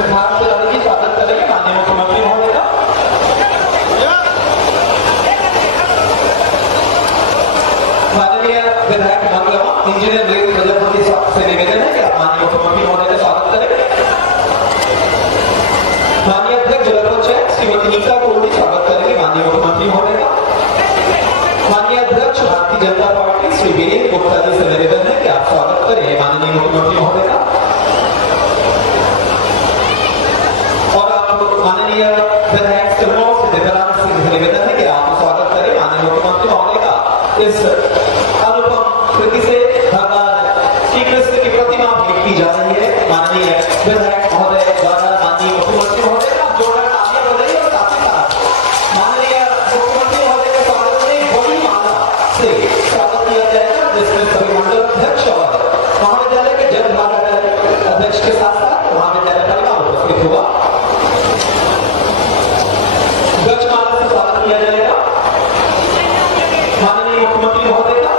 सिद्धार्थ तिवारी जी स्वागत करेंगे माननीय मुख्यमंत्री महोदय का। माननीय विधायक मंगलम इंजीनियर रेल प्रजापति से निवेदन है कि आप माननीय मुख्यमंत्री महोदय का स्वागत करें। माननीय अध्यक्ष जिला पंचायत श्रीमती नीता कोहली स्वागत करेंगे माननीय मुख्यमंत्री महोदय का। माननीय अध्यक्ष भारतीय जनता पार्टी श्री वीरेंद्र गुप्ता जी से निवेदन है कि आप स्वागत करें माननीय मुख्यमंत्री महोदय का। और आप माननीय विधायक सिरमौर से दिव्यांग सिंह से निवेदन है कि आप स्वागत करें माननीय मुख्यमंत्री महोदय का। इस अनुपम कृति से भगवान श्री कृष्ण की प्रतिमा भेंट की जा रही है। माननीय विधायक महोदय द्वारा माननीय मुख्यमंत्री महोदय का जोड़ा आगे बढ़ रही है और साथ ही साथ माननीय मुख्यमंत्री महोदय के स्वागत में बड़ी माला से स्वागत किया जाएगा, जिसमें सभी मंडल अध्यक्ष और महाविद्यालय के जन भागीदारी अध्यक्ष के साथ साथ महाविद्यालय परिवार उपस्थित होगा। गजमाला से स्वागत किया जाएगा माननीय मुख्यमंत्री महोदय का,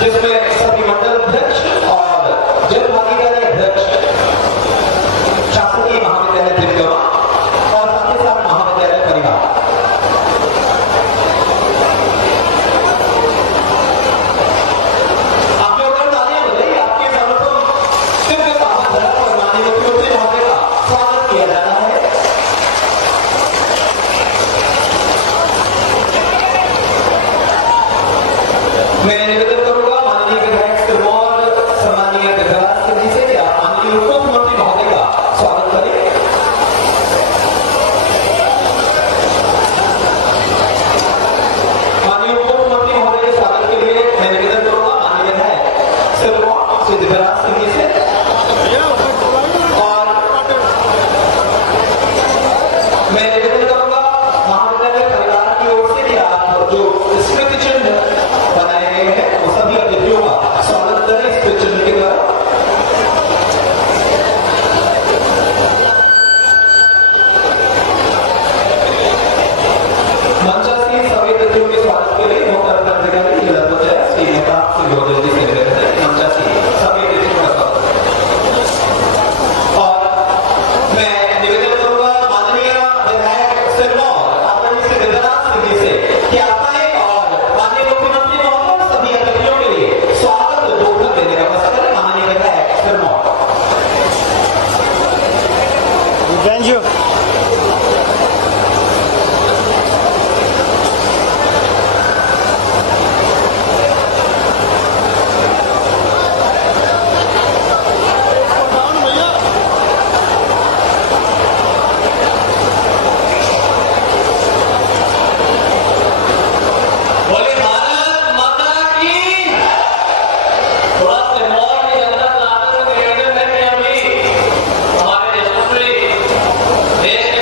जिसमें सभी मंडल अध्यक्ष और जन भागीदारी अध्यक्ष शासकीय महाविद्यालय दिल्ली और साथ ही साथ महाविद्यालय परिवार। आप लोग तालियां बजाइए, आपके अनुपम दिव्य पावन धरा पर माननीय मुख्यमंत्री महोदय का स्वागत किया जा रहा है। मैं निवेदन करूंगा माननीय विधायक सिरमौर सम्मानीय दिव्यांग सिंह जी से कि आप माननीय उप मुख्यमंत्री महोदय का स्वागत करें। माननीय उप मुख्यमंत्री महोदय के स्वागत के लिए मैं निवेदन करूंगा माननीय विधायक सिरमौर श्री दिव्यांग सिंह जी से। और मैं निवेदन करूंगा महाविद्यालय परिवार की ओर से कि आप जो स्मृति चिन्ह बनाए गए हैं वो सभी अतिथियों का स्वागत करें इस चिन्ह के द्वारा। मंचासीन सभी अतिथियों के स्वागत के लिए मुख्य अधिकारी जिला पंचायत श्री मेहताब सिंह गोयल जी से निवेदन है मंचासीन सभी अतिथियों का स्वागत। और मैं निवेदन करूंगा माननीय विधायक सिरमौर आदरणीय श्री दिव्यांग सिंह जी से कि आप आए और माननीय मुख्यमंत्री महोदय सभी अतिथियों के लिए स्वागत बोधक देने का प्रयास करें। माननीय विधायक सिरमौर। Thank you. बोले भारत माता की। थोड़ा सिरमौर की जनता का निवेदन है कि अभी हमारे यशस्वी देश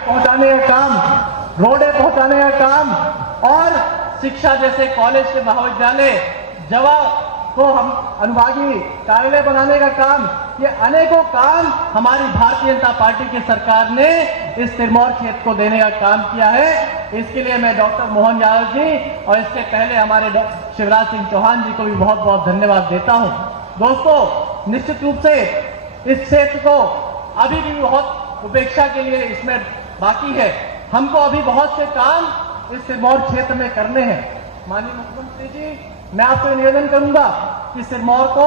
पहुंचाने का काम, रोडें पहुंचाने का काम और शिक्षा जैसे कॉलेज के महाविद्यालय, जवा को हम अनुभागीय कार्यालय बनाने का काम, ये अनेकों काम हमारी भारतीय जनता पार्टी की सरकार ने इस सिरमौर क्षेत्र को देने का काम किया है। इसके लिए मैं डॉक्टर मोहन यादव जी और इसके पहले हमारे डॉक्टर शिवराज सिंह चौहान जी को भी बहुत बहुत धन्यवाद देता हूं। दोस्तों, निश्चित रूप से इस क्षेत्र को अभी भी बहुत उपेक्षा के लिए इसमें बाकी है। हमको अभी बहुत से काम इस सिरमौर क्षेत्र में करने हैं। माननीय मुख्यमंत्री जी, मैं आपसे निवेदन करूंगा कि सिरमौर को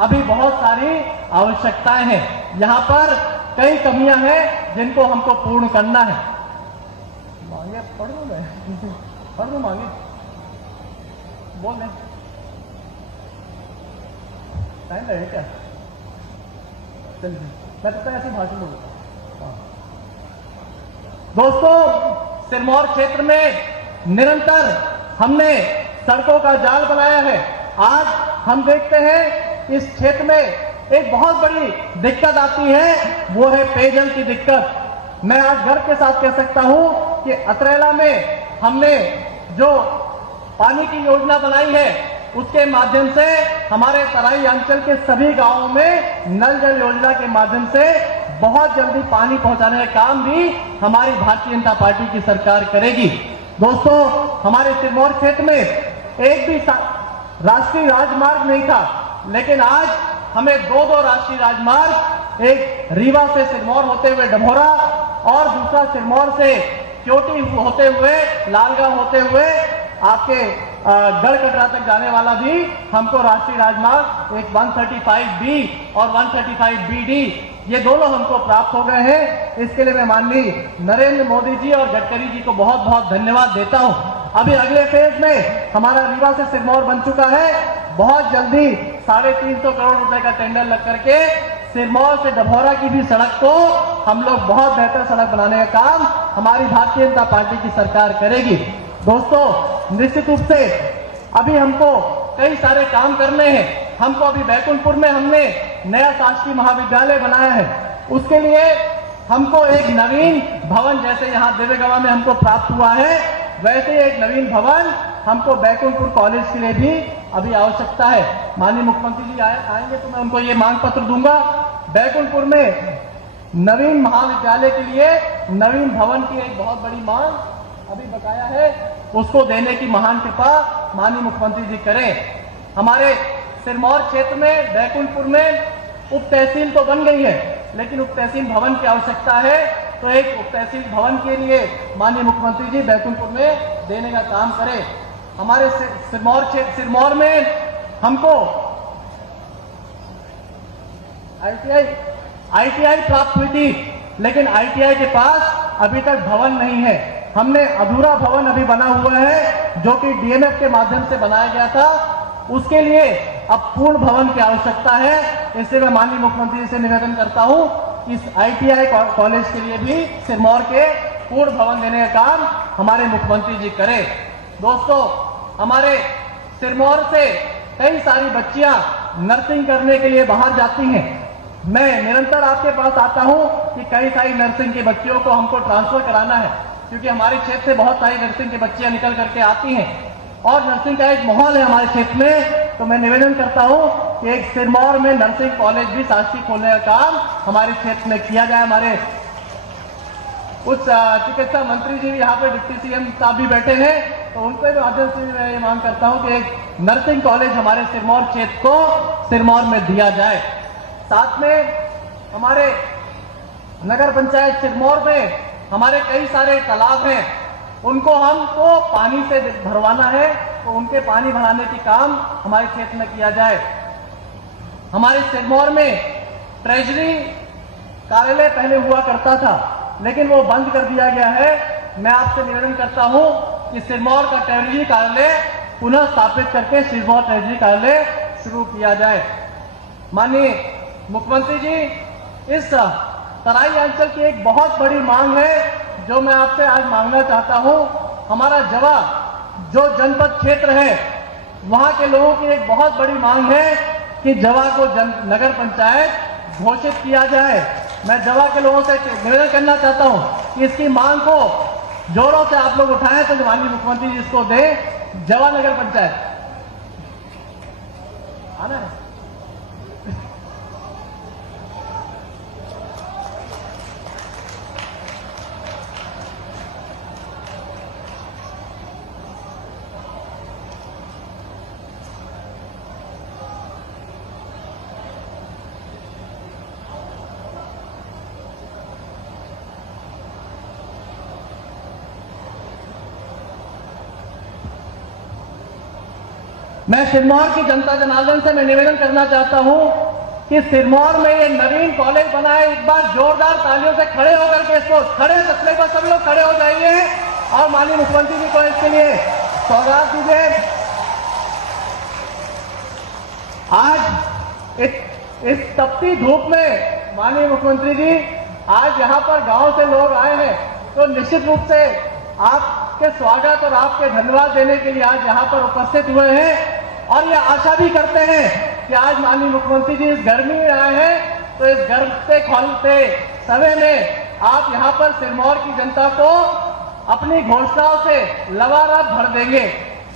अभी बहुत सारी आवश्यकताएं हैं, यहाँ पर कई कमियां हैं जिनको हमको पूर्ण करना है। मांगे पढ़ लूं मैं, पढ़ लूं मांगे, बोल रहे टाइम लगे क्या? चलिए मैं तो ऐसे भाषण दूंगा। दोस्तों, सिरमौर क्षेत्र में निरंतर हमने सड़कों का जाल बनाया है। आज हम देखते हैं इस क्षेत्र में एक बहुत बड़ी दिक्कत आती है, वो है पेयजल की दिक्कत। मैं आज गर्व के साथ कह सकता हूं कि अतरेला में हमने जो पानी की योजना बनाई है, उसके माध्यम से हमारे तराई अंचल के सभी गांवों में नल जल योजना के माध्यम से बहुत जल्दी पानी पहुंचाने का काम भी हमारी भारतीय जनता पार्टी की सरकार करेगी। दोस्तों, हमारे सिरमौर क्षेत्र में एक भी राष्ट्रीय राजमार्ग नहीं था, लेकिन आज हमें दो राष्ट्रीय राजमार्ग, एक रीवा से सिरमौर होते हुए डभौरा और दूसरा सिरमौर से क्योटी होते हुए लालगांव होते हुए आपके गढ़कटरा तक जाने वाला भी हमको राष्ट्रीय राजमार्ग एक 135B और 135BD ये दोनों हमको प्राप्त हो गए हैं। इसके लिए मैं माननीय नरेंद्र मोदी जी और गडकरी जी को बहुत बहुत धन्यवाद देता हूं। अभी अगले फेज में हमारा रीवा से सिरमौर बन चुका है। बहुत जल्दी 350 करोड़ रुपए का टेंडर लग करके सिरमौर से डभौरा की भी सड़क को हम लोग बहुत बेहतर सड़क बनाने का काम हमारी भारतीय जनता पार्टी की सरकार करेगी। दोस्तों, निश्चित रूप से अभी हमको कई सारे काम करने हैं। हमको अभी बैकुंठपुर में हमने नया शासकीय महाविद्यालय बनाया है, उसके लिए हमको एक नवीन भवन, जैसे यहाँ देवेगवा में हमको प्राप्त हुआ है, वैसे एक नवीन भवन हमको बैकुंठपुर कॉलेज के लिए भी अभी आवश्यकता है। माननीय मुख्यमंत्री जी आएंगे तो मैं उनको ये मांग पत्र दूंगा। बैकुंठपुर में नवीन महाविद्यालय के लिए नवीन भवन की एक बहुत बड़ी मांग अभी बकाया है, उसको देने की महान कृपा माननीय मुख्यमंत्री जी करें। हमारे सिरमौर क्षेत्र में बैकुंठपुर में उप तहसील तो बन गई है, लेकिन उप तहसील भवन की आवश्यकता है, तो एक उप तहसील भवन के लिए माननीय मुख्यमंत्री जी बैकुंठपुर में देने का काम करें। हमारे सिरमौर में हमको ITI प्राप्त हुई थी, लेकिन ITI के पास अभी तक भवन नहीं है। हमने अधूरा भवन अभी बना हुआ है, जो कि DMF के माध्यम से बनाया गया था। उसके लिए अब पूर्ण भवन की आवश्यकता है। इससे मैं माननीय मुख्यमंत्री जी से निवेदन करता हूं कि इस ITI कॉलेज के लिए भी सिरमौर के पूर्ण भवन देने का काम हमारे मुख्यमंत्री जी करें। दोस्तों, हमारे सिरमौर से कई सारी बच्चियां नर्सिंग करने के लिए बाहर जाती हैं। मैं निरंतर आपके पास आता हूं कि कई सारी नर्सिंग की बच्चियों को हमको ट्रांसफर कराना है, क्योंकि हमारे क्षेत्र से बहुत सारी नर्सिंग की बच्चियां निकल करके आती हैं और नर्सिंग का एक माहौल है हमारे क्षेत्र में। तो मैं निवेदन करता हूं कि एक सिरमौर में नर्सिंग कॉलेज भी शासकीय खोलने का काम हमारे क्षेत्र में किया जाए। हमारे उच्च चिकित्सा मंत्री जी यहाँ पे डिप्टी CM साहब भी बैठे हैं, तो उनके माध्यम से मैं ये मांग करता हूं कि एक नर्सिंग कॉलेज हमारे सिरमौर क्षेत्र को सिरमौर में दिया जाए। साथ में हमारे नगर पंचायत सिरमौर में हमारे कई सारे तालाब हैं, उनको हमको पानी से भरवाना है, तो उनके पानी भराने की काम हमारे क्षेत्र में किया जाए। हमारे सिरमौर में ट्रेजरी कार्यालय पहले हुआ करता था, लेकिन वो बंद कर दिया गया है। मैं आपसे निवेदन करता हूं कि सिरमौर का ट्रेजरी कार्यालय पुनः स्थापित करके सिरमौर ट्रेजरी कार्यालय शुरू किया जाए। माननीय मुख्यमंत्री जी, इस तराई अंचल की एक बहुत बड़ी मांग है, जो मैं आपसे आज मांगना चाहता हूं। हमारा जवा जो जनपद क्षेत्र है, वहां के लोगों की एक बहुत बड़ी मांग है कि जवा को नगर पंचायत घोषित किया जाए। मैं जवा के लोगों से निवेदन करना चाहता हूं कि इसकी मांग को जोरों से आप लोग उठाएं तो माननीय मुख्यमंत्री जी इसको दें। जवा नगर पंचायत आना है। मैं सिरमौर की जनता जनार्दन से मैं निवेदन करना चाहता हूं कि सिरमौर में ये नवीन कॉलेज बना है। एक बार जोरदार तालियों से खड़े होकर के इसको खड़े मसले पर सभी लोग खड़े हो जाइए और माननीय मुख्यमंत्री जी को इसके लिए सौगात दीजिए। आज इस तपती धूप में माननीय मुख्यमंत्री जी आज यहां पर गांव से लोग आए हैं, तो निश्चित रूप से आपके स्वागत और आपके धन्यवाद देने के लिए आज यहां पर उपस्थित हुए हैं और ये आशा भी करते हैं कि आज माननीय मुख्यमंत्री जी इस गर्मी में आए हैं तो इस गर्म से खोलते समय में आप यहां पर सिरमौर की जनता को अपनी घोषणाओं से लबालब भर देंगे।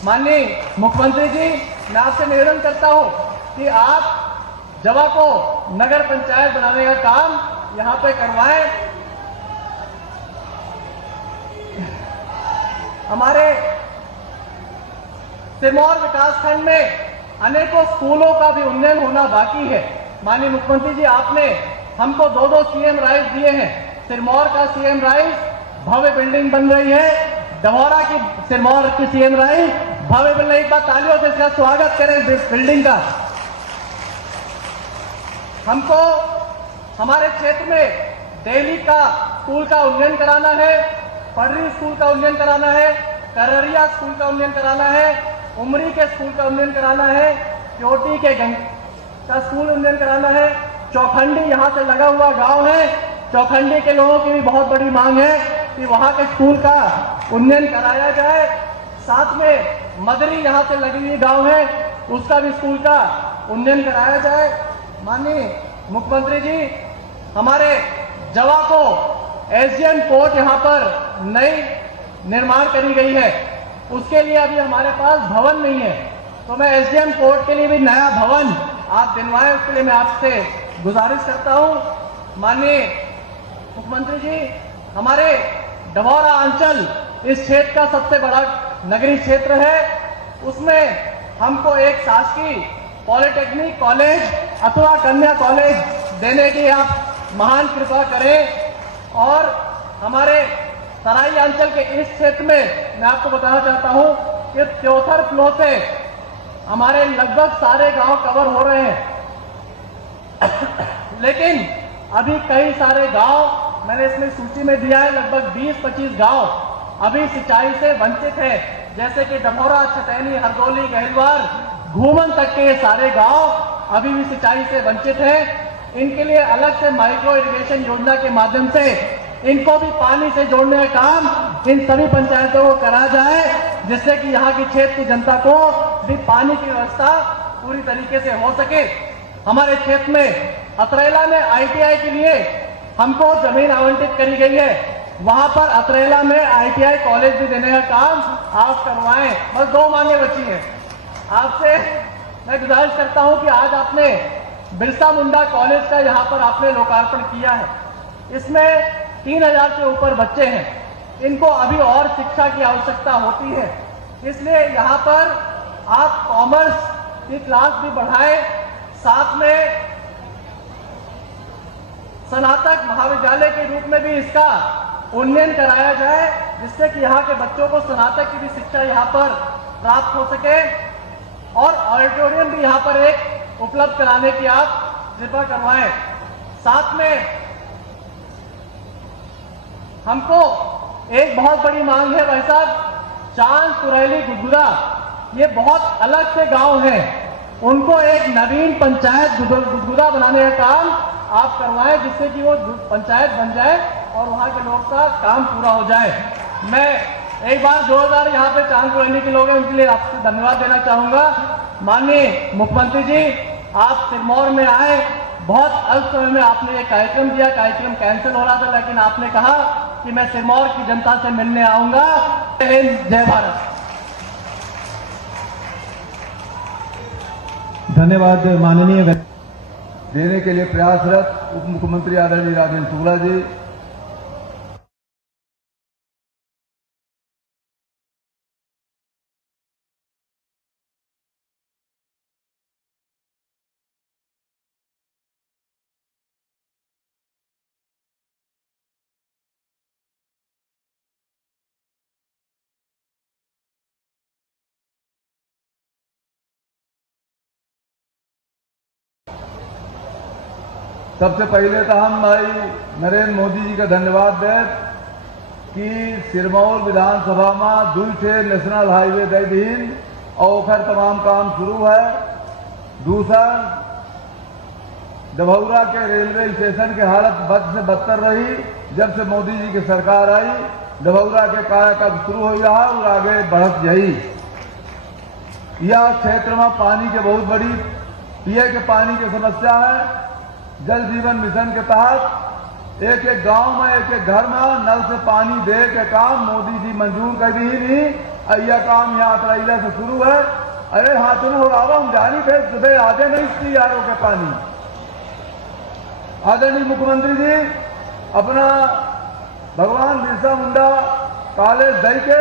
माननीय मुख्यमंत्री जी, मैं आपसे निवेदन करता हूं कि आप जवा को नगर पंचायत बनाने का काम यहां पे करवाएं। हमारे सिरमौर विकासखंड में अनेकों स्कूलों का भी उन्नयन होना बाकी है। माननीय मुख्यमंत्री जी, आपने हमको 2-2 सीएम राइज दिए हैं। सिरमौर का सीएम राइज भव्य बिल्डिंग बन रही है, डभौरा की सिरमौर की सीएम राइज भव्य बिल्डिंग। एक बार तालियों से इसका स्वागत करें इस बिल्डिंग का। हमको हमारे क्षेत्र में दिल्ली का स्कूल का उन्नयन कराना है, पडरी स्कूल का उन्नयन कराना है, कररिया स्कूल का उन्नयन कराना है, उमरी के स्कूल का उन्नयन कराना है, चोटी के का स्कूल उन्नयन कराना है। चौखंडी यहां से लगा हुआ गांव है, चौखंडी के लोगों की भी बहुत बड़ी मांग है कि वहां के स्कूल का उन्नयन कराया जाए। साथ में मदरी यहां से लगी हुई गांव है, उसका भी स्कूल का उन्नयन कराया जाए। माननीय मुख्यमंत्री जी, हमारे जवा को एसडीएम कोर्ट यहां पर नई निर्माण करी गई है, उसके लिए अभी हमारे पास भवन नहीं है, तो मैं एसडीएम कोर्ट के लिए भी नया भवन आप दिलवाएं, उसके लिए मैं आपसे गुजारिश करता हूं। माननीय मुख्यमंत्री जी, हमारे डभौरा अंचल इस क्षेत्र का सबसे बड़ा नगरीय क्षेत्र है, उसमें हमको एक शासकीय पॉलिटेक्निक कॉलेज अथवा कन्या कॉलेज देने की आप महान कृपा करें। और हमारे तराई अंचल के इस क्षेत्र में मैं आपको बताना चाहता हूं कि त्योथर फ्लो से हमारे लगभग सारे गांव कवर हो रहे हैं, लेकिन अभी कई सारे गांव मैंने इसमें सूची में दिया है, लगभग 20-25 गांव अभी सिंचाई से वंचित है, जैसे कि डभौरा, छतैनी, हरदोली, गहलवार, घूमन तक के सारे गांव अभी भी सिंचाई से वंचित हैं। इनके लिए अलग से माइक्रो इरिगेशन योजना के माध्यम से इनको भी पानी से जोड़ने का काम इन सभी पंचायतों को करा जाए, जिससे कि यहाँ की क्षेत्र की जनता को भी पानी की व्यवस्था पूरी तरीके से हो सके। हमारे क्षेत्र में अतरेला में आईटीआई के लिए हमको जमीन आवंटित करी गई है, वहां पर अतरेला में आईटीआई कॉलेज भी देने का काम आप करवाएं। बस 2 मांगे बची हैं। आपसे मैं गुजारिश करता हूं कि आज आपने बिरसा मुंडा कॉलेज का यहाँ पर आपने लोकार्पण किया है, इसमें 3000 से ऊपर बच्चे हैं, इनको अभी और शिक्षा की आवश्यकता होती है, इसलिए यहाँ पर आप कॉमर्स की क्लास भी बढ़ाएं, साथ में स्नातक महाविद्यालय के रूप में भी इसका उन्नयन कराया जाए, जिससे कि यहाँ के बच्चों को स्नातक की भी शिक्षा यहाँ पर प्राप्त हो सके। और ऑडिटोरियम भी यहाँ पर एक उपलब्ध कराने की आप कृपा करवाएं। साथ में हमको एक बहुत बड़ी मांग है भाई साहब, चांद, कुरैली, गुदगुदा, ये बहुत अलग से गांव हैं, उनको एक नवीन पंचायत गुदगुदा बनाने का काम आप करवाएं, जिससे कि वो पंचायत बन जाए और वहां के लोग का काम पूरा हो जाए। मैं एक बार जोरदार यहाँ पे चांद कुरैली के लोग हैं, उनके लिए आपसे धन्यवाद देना चाहूंगा। माननीय मुख्यमंत्री जी, आप सिरमौर में आए, बहुत अल्प समय में आपने एक कार्यक्रम दिया, कार्यक्रम कैंसिल हो रहा था, लेकिन आपने कहा कि मैं सिरमौर की जनता से मिलने आऊंगा। जय हिंद, जय भारत। धन्यवाद माननीय देने के लिए प्रयासरत उप मुख्यमंत्री आदरणीय राजेंद्र शुक्ला जी। सबसे पहले तो हम भाई नरेंद्र मोदी जी का धन्यवाद दें कि सिरमौर विधानसभा में 2 नेशनल हाईवे दे दीन और ओखर तमाम काम शुरू है। दूसरा, डभौरा के रेलवे स्टेशन की हालत बद से बदतर रही। जब से मोदी जी की सरकार आई, डभौरा के कायाकल्प शुरू हो रहा और आगे बढ़त जाई। यह क्षेत्र में पानी के बहुत बड़ी पिए के पानी की समस्या है। जल जीवन मिशन के तहत एक एक गांव में, एक एक घर में नल से पानी दे के काम मोदी जी मंजूर कर दी नहीं। यह काम यहाँ अतरैला से शुरू है। अरे हाथों में उड़ावा, हम जानी थे सुबह आधे नहीं इसकी यारों के पानी। आदरणीय मुख्यमंत्री जी अपना भगवान बिरसा मुंडा कॉलेज दे के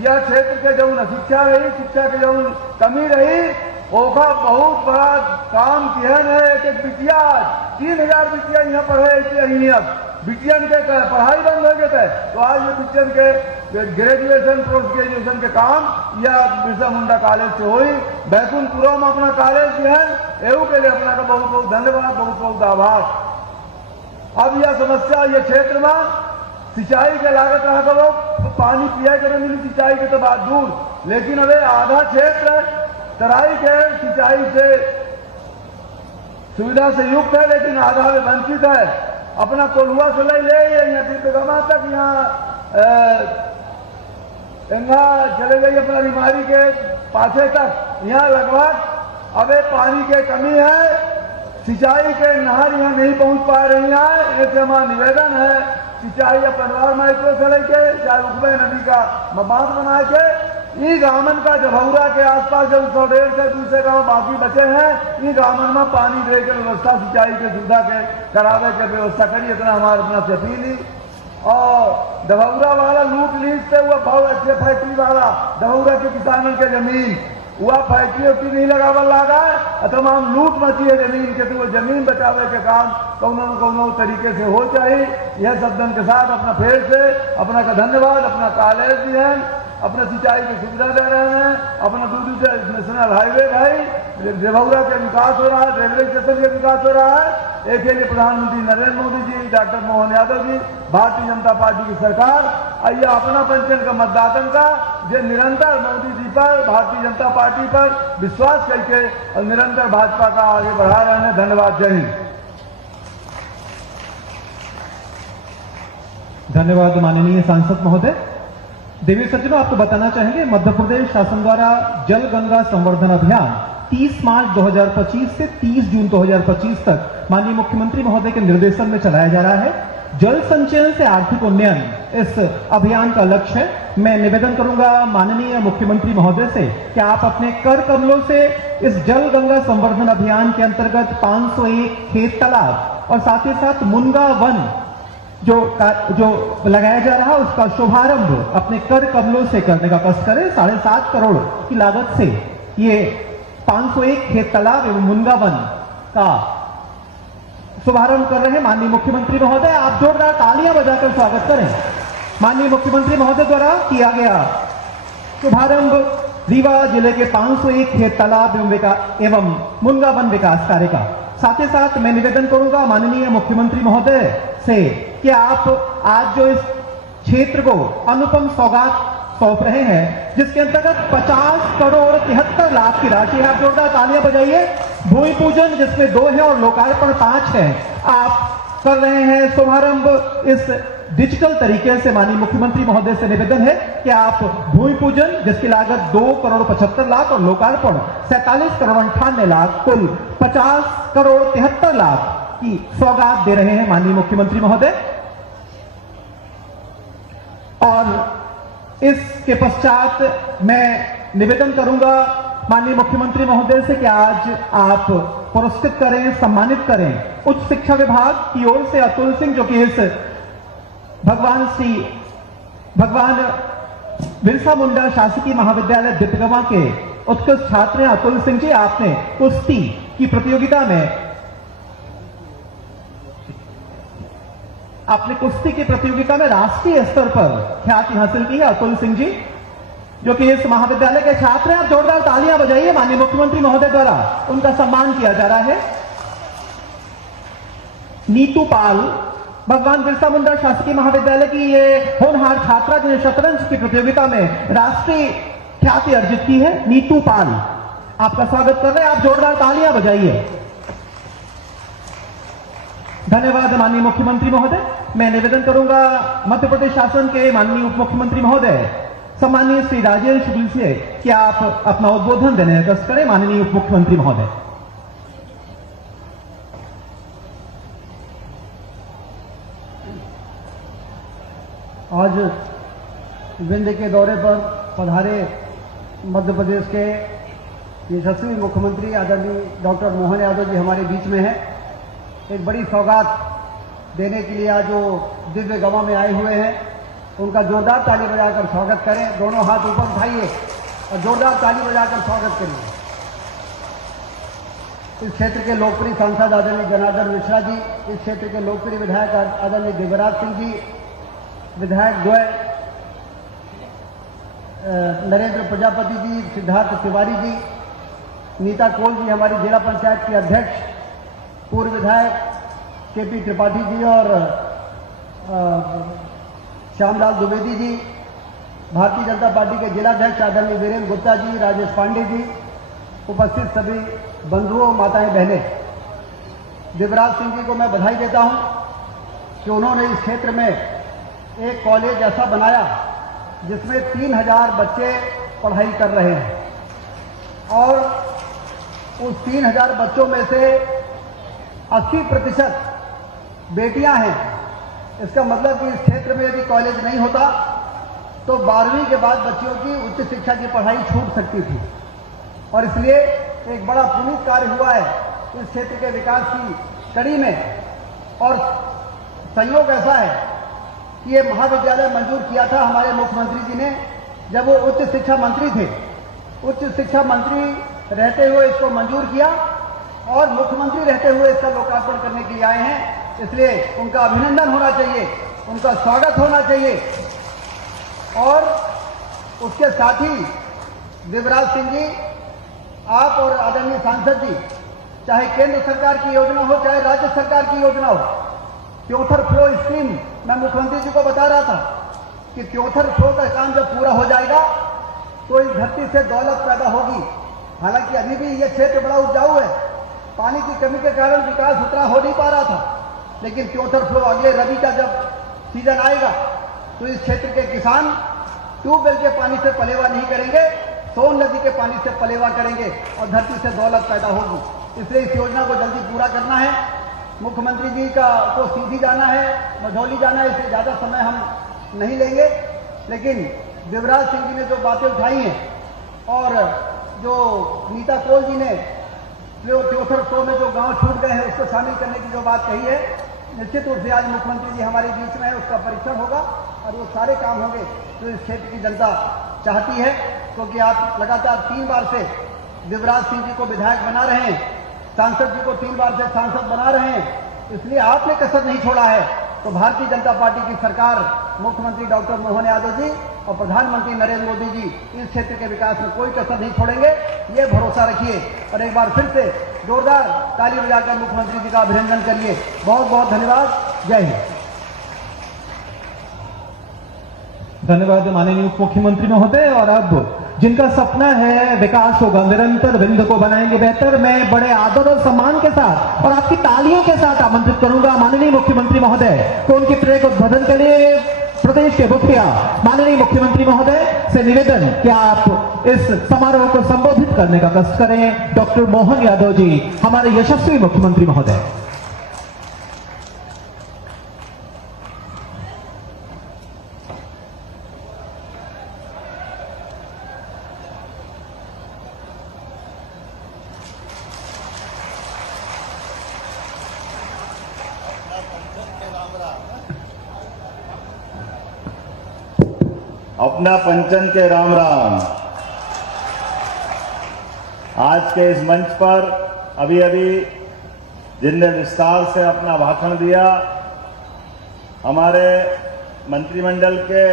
यह क्षेत्र के जो शिक्षा रही, शिक्षा की जो कमी रही, ओखा बहुत बड़ा काम किया है। एक एक बिटिया 3000 बिटिया यहाँ पढ़े। अब बिटियन के पढ़ाई बंद हो गए थे, तो आज ये बिटियन के ग्रेजुएशन पोस्ट ग्रेजुएशन के काम यह बिरसा मुंडा कॉलेज से हुई। बैकुंठपुरा में अपना कॉलेज भी है, एवं के लिए अपना का बहुत बहुत धन्यवाद, बहुत बहुत आभार। अब यह समस्या ये क्षेत्र में सिंचाई के लागत रहा करो, पानी पिया के मिली सिंचाई के तो बात दूर, लेकिन अबे आधा क्षेत्र तराई के सिंचाई से सुविधा से युक्त है, लेकिन आधा में वंचित है। अपना कोल्हुआ से ले यहाँ दीपगमा तक, यहाँ चले गई अपना बीमारी के पासे तक, यहाँ लगभग अबे पानी के कमी है। सिंचाई के नहर यहाँ नहीं पहुंच पा रही है। ऐसे हमारा निवेदन है सिंचाई या परिवार माइक्रो से लेके चाहे रुकबे नदी का बांध बना के ई गामन का डभौरा के आसपास जो 100-150 से दूसरे गांव बाकी बचे हैं, ई गामन में पानी दे के व्यवस्था सिंचाई के सुविधा के करावे के व्यवस्था करिए। इतना हमारे अपना से अपील ही। और डभौरा वाला लूट लीज से हुआ बहुत अच्छे फैक्ट्री वाला डभौरा के किसानों के जमीन हुआ फैक्ट्री की नहीं लगावल लगा है। तमाम लूट मची है जमीन के, तो वो जमीन बचावे के काम कौनो न कौनो तरीके से हो चाहिए। यह शब्दन के साथ अपना फिर से अपना का धन्यवाद। अपना कॉलेज भी है, अपना सिंचाई की सुविधा दे रहे हैं, अपना दूसरी से नेशनल हाईवे भाई डभौरा के विकास हो रहा है, रेलवे स्टेशन के विकास हो रहा है। एक के लिए प्रधानमंत्री नरेंद्र मोदी जी, डॉक्टर मोहन यादव जी, भारतीय जनता पार्टी की सरकार आइए अपना पंचन का मतदातन का जो निरंतर मोदी जी पर, भारतीय जनता पार्टी पर विश्वास करके और निरंतर भाजपा का आगे बढ़ा रहे हैं। धन्यवाद। जय हिंद। धन्यवाद माननीय सांसद महोदय। देवी सज्जनों, आपको बताना चाहेंगे मध्य प्रदेश शासन द्वारा जल गंगा संवर्धन अभियान 30 मार्च 2025 से 30 जून 2025 तक माननीय मुख्यमंत्री महोदय के निर्देशन में चलाया जा रहा है। जल संचयन से आर्थिक उन्नयन इस अभियान का लक्ष्य है। मैं निवेदन करूंगा माननीय मुख्यमंत्री महोदय से कि आप अपने कर कमलों से इस जल गंगा संवर्धन अभियान के अंतर्गत 501 खेत तालाब और साथ ही साथ मुनगा वन जो लगाया जा रहा है उसका शुभारंभ अपने कर कमलों से करने का कष्ट करें। 7.5 करोड़ की लागत से ये 501 खेत तालाब एवं मुनगा वन का शुभारंभ कर रहे हैं माननीय मुख्यमंत्री महोदय। आप जोरदार तालियां बजाकर स्वागत करें। माननीय मुख्यमंत्री महोदय द्वारा किया गया शुभारंभ रीवा जिले के 501 खेत तालाब एवं मुनगा वन विकास कार्य का। साथ ही साथ मैं निवेदन करूंगा माननीय मुख्यमंत्री महोदय से कि आप आज जो इस क्षेत्र को अनुपम सौगात सौंप रहे हैं, जिसके अंतर्गत 50 करोड़ 73 लाख की राशि है। आप जोरदार तालियां बजाइए। भूमि पूजन जिसमें 2 है और लोकार्पण 5 है, आप कर रहे हैं शुभारंभ इस डिजिटल तरीके से। माननीय मुख्यमंत्री महोदय से निवेदन है कि आप भूमि पूजन जिसकी लागत 2 करोड़ 75 लाख और लोकार्पण 47 करोड़ 98 लाख, कुल 50 करोड़ 73 लाख की सौगात दे रहे हैं माननीय मुख्यमंत्री महोदय। और इसके पश्चात मैं निवेदन करूंगा माननीय मुख्यमंत्री महोदय से कि आज आप पुरस्कृत करें, सम्मानित करें उच्च शिक्षा विभाग की ओर से अतुल सिंह, जो कि इस भगवान बिरसा मुंडा शासकीय महाविद्यालय दिपगवा के उत्कृष्ट छात्र हैं। अतुल सिंह जी, आपने कुश्ती की प्रतियोगिता में राष्ट्रीय स्तर पर ख्याति हासिल की है। अतुल सिंह जी, जो कि इस महाविद्यालय के छात्र हैं, आप जोरदार तालियां बजाइए। माननीय मुख्यमंत्री महोदय द्वारा उनका सम्मान किया जा रहा है। नीतू पाल, भगवान बिरसा मुंडा शासकीय महाविद्यालय की ये होनहार छात्रा जिन्हें शतरंज की प्रतियोगिता में राष्ट्रीय ख्याति अर्जित की है। नीतू पाल, आपका स्वागत कर रहे हैं, आप जोरदार तालियां बजाइए। धन्यवाद माननीय मुख्यमंत्री महोदय। मैं निवेदन करूंगा मध्य प्रदेश शासन के माननीय उप मुख्यमंत्री महोदय सम्मानीय श्री राजेश शुक्ल से कि आप अपना उद्बोधन देने का कष्ट करें। माननीय उप मुख्यमंत्री महोदय। आज विंध्य के दौरे पर पधारे मध्य प्रदेश के यशस्वी मुख्यमंत्री आदरणीय डॉक्टर मोहन यादव जी हमारे बीच में हैं। एक बड़ी सौगात देने के लिए आज जो दिव्य गवा में आए हुए हैं, उनका जोरदार ताली बजाकर स्वागत करें। दोनों हाथ ऊपर उठाइए और जोरदार ताली बजाकर स्वागत करिए। इस क्षेत्र के लोकप्रिय सांसद आदरणीय जनार्दन मिश्रा जी, इस क्षेत्र के लोकप्रिय विधायक आदरणीय दिव्यराज सिंह जी, विधायक द्वय नरेंद्र प्रजापति जी, सिद्धार्थ तिवारी जी, नीता कोल जी हमारी जिला पंचायत की अध्यक्ष, पूर्व विधायक केपी त्रिपाठी जी और श्यामलाल द्विवेदी जी, भारतीय जनता पार्टी के जिलाध्यक्ष आदरणीय वीरेंद्र गुप्ता जी, राजेश पांडे जी, उपस्थित सभी बंधुओं, माताएं, बहनें, दिव्यराज सिंह जी को मैं बधाई देता हूं कि उन्होंने इस क्षेत्र में एक कॉलेज ऐसा बनाया जिसमें 3000 बच्चे पढ़ाई कर रहे हैं और उस 3000 बच्चों में से 80% बेटियां हैं। इसका मतलब कि इस क्षेत्र में यदि कॉलेज नहीं होता तो 12वीं के बाद बच्चियों की उच्च शिक्षा की पढ़ाई छूट सकती थी और इसलिए एक बड़ा पुनीत कार्य हुआ है इस क्षेत्र के विकास की कड़ी में। और संयोग ऐसा है कि ये महाविद्यालय मंजूर किया था हमारे मुख्यमंत्री जी ने जब वो उच्च शिक्षा मंत्री थे। उच्च शिक्षा मंत्री रहते हुए इसको मंजूर किया और मुख्यमंत्री रहते हुए इसका लोकार्पण करने के लिए आए हैं। इसलिए उनका अभिनंदन होना चाहिए, उनका स्वागत होना चाहिए। और उसके साथ ही दिव्यराज सिंह जी, आप और आदरणीय सांसद जी, चाहे केंद्र सरकार की योजना हो चाहे राज्य सरकार की योजना हो, त्योथर फ्लो स्कीम, मैं मुख्यमंत्री जी को बता रहा था कि त्योथर फ्लो का काम जब पूरा हो जाएगा तो इस धरती से दौलत पैदा होगी। हालांकि अभी भी यह क्षेत्र बड़ा उपजाऊ है, पानी की कमी के कारण विकास उतना हो नहीं पा रहा था, लेकिन त्योथर फ्लो अगले रबी का जब सीजन आएगा तो इस क्षेत्र के किसान ट्यूबवेल के पानी से पलेवा नहीं करेंगे, सोन नदी के पानी से पलेवा करेंगे और धरती से दौलत पैदा होगी। इसलिए इस योजना को जल्दी पूरा करना है। मुख्यमंत्री जी को सीधी जाना है, मझौली जाना है, इसलिए ज्यादा समय हम नहीं लेंगे। लेकिन दिव्यराज सिंह जी ने जो बातें उठाई हैं और जो नीता कोल जी ने जो त्योथर फ्लो में जो गांव छूट गए हैं उसको शामिल करने की जो बात कही है, निश्चित रूप से आज मुख्यमंत्री जी हमारे बीच में है, उसका परीक्षण होगा और वो सारे काम होंगे जो इस क्षेत्र की जनता चाहती है। क्योंकि आप लगातार 3 बार से दिव्यराज सिंह जी को विधायक बना रहे हैं, सांसद जी को 3 बार से सांसद बना रहे हैं, इसलिए आपने कसर नहीं छोड़ा है। तो भारतीय जनता पार्टी की सरकार, मुख्यमंत्री डॉक्टर मोहन यादव जी और प्रधानमंत्री नरेंद्र मोदी जी इस क्षेत्र के विकास में कोई कसर नहीं छोड़ेंगे, ये भरोसा रखिए। और एक बार फिर से जोरदार ताली बजाकर मुख्यमंत्री जी का अभिनंदन करिए। बहुत बहुत धन्यवाद। जय हिंद। धन्यवाद माननीय उप मुख्यमंत्री महोदय। और अब जिनका सपना है विकास होगा, निरंतर विंध्य को बनाएंगे बेहतर, मैं बड़े आदर और सम्मान के साथ और आपकी तालियों के साथ आमंत्रित करूंगा माननीय मुख्यमंत्री महोदय को उनके प्रेरक उद्बोधन के लिए। प्रदेश के मुखिया माननीय मुख्यमंत्री महोदय से निवेदन कि आप इस समारोह को संबोधित करने का कष्ट करें। डॉक्टर मोहन यादव जी, हमारे यशस्वी मुख्यमंत्री महोदय। अपना पंचन के राम राम। आज के इस मंच पर अभी अभी जिनने विस्तार से अपना भाषण दिया, हमारे मंत्रिमंडल के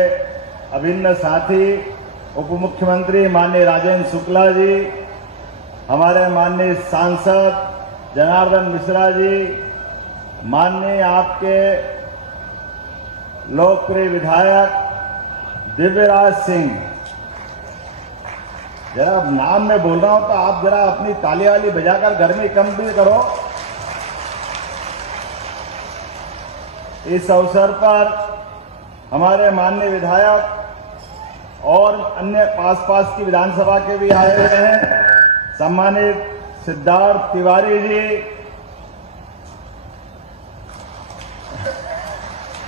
अभिन्न साथी उप मुख्यमंत्री माननीय राजेंद्र शुक्ला जी, हमारे माननीय सांसद जनार्दन मिश्रा जी, माननीय आपके लोकप्रिय विधायक दिव्यराज सिंह, जरा नाम में बोल रहा हूं तो आप जरा अपनी ताली वाली बजाकर गर्मी कम भी करो। इस अवसर पर हमारे माननीय विधायक और अन्य पास की विधानसभा के भी आए हुए हैं, सम्मानित सिद्धार्थ तिवारी जी,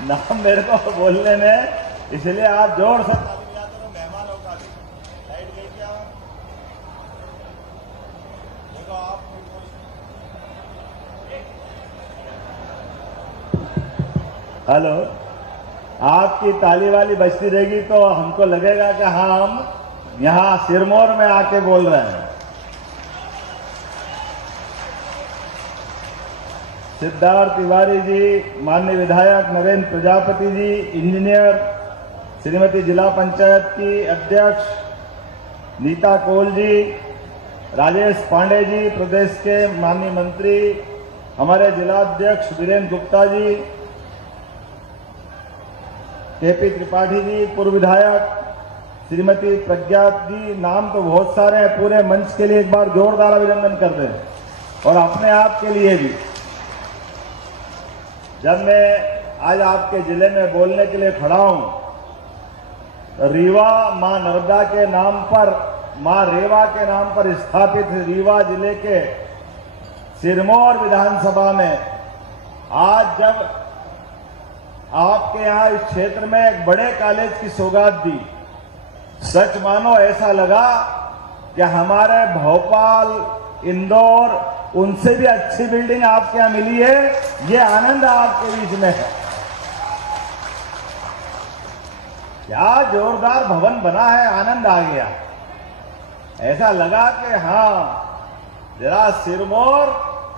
नाम मेरे को बोलने में, इसलिए आप जोर से ताली बजा करो। मेहमानों का भी लाइट गई क्या? देखो आप हेलो, आपकी ताली वाली बजती रहेगी तो हमको लगेगा कि हाँ, हम यहां सिरमौर में आके बोल रहे हैं। सिद्धार्थ तिवारी जी, माननीय विधायक नरेंद्र प्रजापति जी, इंजीनियर श्रीमती जिला पंचायत की अध्यक्ष नीता कोल जी, राजेश पांडे जी, प्रदेश के माननीय मंत्री, हमारे जिला अध्यक्ष वीरेंद्र गुप्ता जी, केपी त्रिपाठी जी, पूर्व विधायक श्रीमती प्रज्ञा जी, नाम तो बहुत सारे हैं। पूरे मंच के लिए एक बार जोरदार अभिनंदन कर दें और अपने आप के लिए भी। जब मैं आज आपके जिले में बोलने के लिए खड़ा हूं, रीवा मां नर्मदा के नाम पर, मां रेवा के नाम पर स्थापित रीवा जिले के सिरमौर विधानसभा में आज जब आपके यहां इस क्षेत्र में एक बड़े कॉलेज की सौगात दी, सच मानो ऐसा लगा कि हमारे भोपाल, इंदौर, उनसे भी अच्छी बिल्डिंग आपके यहां मिली है। ये आनंद आपके बीच में है। क्या जोरदार भवन बना है, आनंद आ गया। ऐसा लगा कि हाँ, जरा सिरमौर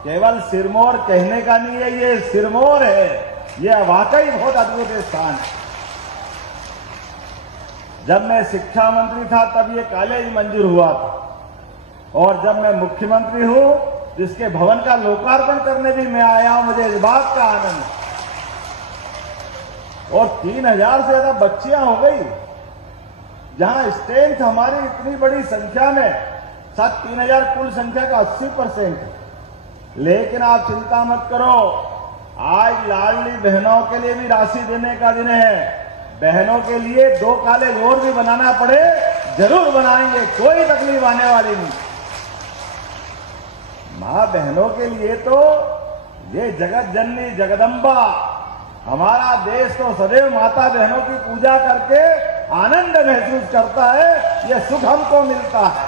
केवल सिरमौर कहने का नहीं है, ये सिरमौर है। ये वाकई बहुत अद्भुत स्थान है। जब मैं शिक्षा मंत्री था तब ये कॉलेज मंजूर हुआ था, और जब मैं मुख्यमंत्री हूं जिसके भवन का लोकार्पण करने भी मैं आया हूं, मुझे इस बात का आनंद है। और 3000 से ज्यादा बच्चियां हो गई, जहां स्ट्रेंथ हमारी इतनी बड़ी संख्या में, साथ 3000 कुल संख्या का 80% है। लेकिन आप चिंता मत करो, आज लाडली बहनों के लिए भी राशि देने का दिन है। बहनों के लिए 2 कॉलेज और भी बनाना पड़े, जरूर बनाएंगे, कोई तकलीफ आने वाली नहीं। मां बहनों के लिए तो ये जगत जननी जगदम्बा, हमारा देश तो सदैव माता बहनों की पूजा करके आनंद महसूस करता है। ये सुख हमको मिलता है।